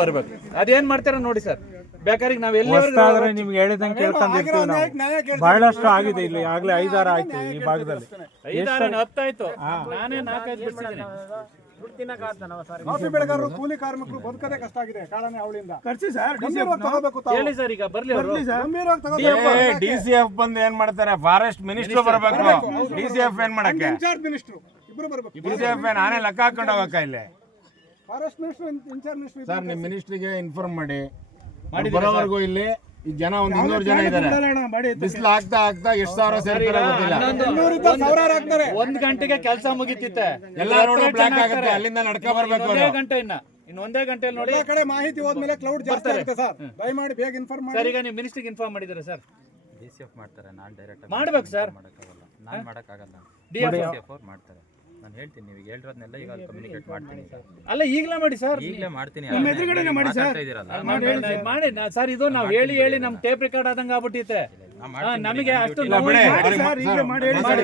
ಬರ್ಬೇಕು. ಅದೇನ್ ಮಾಡ್ತಾರ ನೋಡಿ ಸರ್. ಬೇಕಾದ್ರೆ ನಾವ್ ಹೊಸ್ತಾದ್ರೆ ನಿಮ್ಗೆ ಹೇಳಿದಂಗೆ ಕೇಳ್ಕೊಂಡಿರ್ತೀವಿ ನಾವು. ಬಹಳಷ್ಟು ಆಗಿದೆ ಇಲ್ಲಿ, ಆಗ್ಲೇ 5-6 ಆಯ್ತು ಈ ಭಾಗದಲ್ಲಿ. 5-10 ಆಯ್ತು. ನಾನೇ 4-5 ಬಿಡ್ಸಿದ್ದೀನಿ. ಕಾಫಿ ಬೆಳೆಗಾರರು, ಕೂಲಿ ಕಾರ್ಮಿಕರು ಬದುಕದೇ ಕಷ್ಟ ಆಗಿದೆ ಕಾಡಾನೆ ಅವಳಿಂದ. ಹೇಳಿ ಸರ್, ಈಗ ಬರ್ಲಿ ಅವರು. DCF ಬಂದು ಏನ್ ಮಾಡ್ತಾರೆ? ಫಾರೆಸ್ಟ್ ಮಿನಿಸ್ಟರ್ ಬರಬೇಕು. DCF ಏನ್ ಮಾಡಕ್ಕೆ? ಇನ್ಚಾರ್ಜ್ ಮಿನಿಸ್ಟರ್ ಇಬ್ರು ಬರ್ಬೇಕು. DCF ನಾನೇ ಲೆಕ್ಕ ಹಾಕೊಂಡು ಹೋಗಕ್ಕ ಇಲ್ಲಿ. Forest minister, in charge minister. Sir, ನಿಮ್ ಮಿನಿಸ್ಟ್ರಿಗೆ ಇನ್ಫಾರ್ಮ್ ಮಾಡಿ. ಬರೋವರೆಗೂ ಇಲ್ಲಿ ಈ ಜನ 100 ಜನ ಇದ್ದಾರೆ. ಬಿಸಿಲು ಆಗ್ತಾ ಎಷ್ಟು ಸಾವಿರ ಸೇರ್ತಾರೆ ಗೊತ್ತಿಲ್ಲ. 1 ಗಂಟೆಗೆ ಕೆಲಸ ಮುಗಿತಿತ್ತೆ. ಎಲ್ಲ ಬ್ಲಾಕ್ ಆಗುತ್ತೆ. ಅಲ್ಲಿಂದ ನಡ್ಕ ಬರ್ಬೇಕು. 1 ಗಂಟೆ ಇನ್ನು 1 ಗಂಟೆಯಲ್ಲಿ ನೋಡಿ. ಕಡೆ ಮಾಹಿತಿ ಹೋದ್ಮೇಲೆ ಕ್ಲೌಡ್ ಜಾಸ್ತಿ ಆಗುತ್ತೆ ಸರ್. ದಯಮಾಡಿ ಬೇಗ ಇನ್ಫಾರ್ಮ್ ಮಾಡಿ. ಸರ್, ಈಗ ನೀವು ಮಿನಿಸ್ಟ್ರಿಗೆ ಇನ್ಫಾರ್ಮ್ ಮಾಡಿದ್ದೀರಾ ಸರ್? DCF ಮಾಡ್ತಾರೆ, ನಾನು ಡೈರೆಕ್ಟ್ ಮಾಡ್ಬೇಕು ಸರ್. ನಾನು ಮಾಡೋಕ್ಕಾಗಲ್ಲ. DCF ಅವ್ರು ಮಾಡ್ತಾರೆ. ನಾನು ಹೇಳ್ತೀನಿ, ನೀವು ಹೇಳಿರೋದನ್ನೆಲ್ಲ ಈಗ ಕಮ್ಯುನಿಕೇಟ್ ಮಾಡ್ತೀನಿ. ಅಲ್ಲ, ಈಗಲೇ ಮಾಡಿ ಸರ್. ಈಗಲೇ ಮಾಡ್ತೀನಿ. ಮಾಡಿ ಸರ್. ಇದು ನಾವು ಹೇಳಿ ನಮ್ ಟೇಪ್ ರೆಕಾರ್ಡ್ ಆದಂಗ ಆಗ್ಬಿಟ್ಟಿತ್ತೆ. ನಮಗೆ ಅಷ್ಟು ಮಾಡಿ ಸರ್.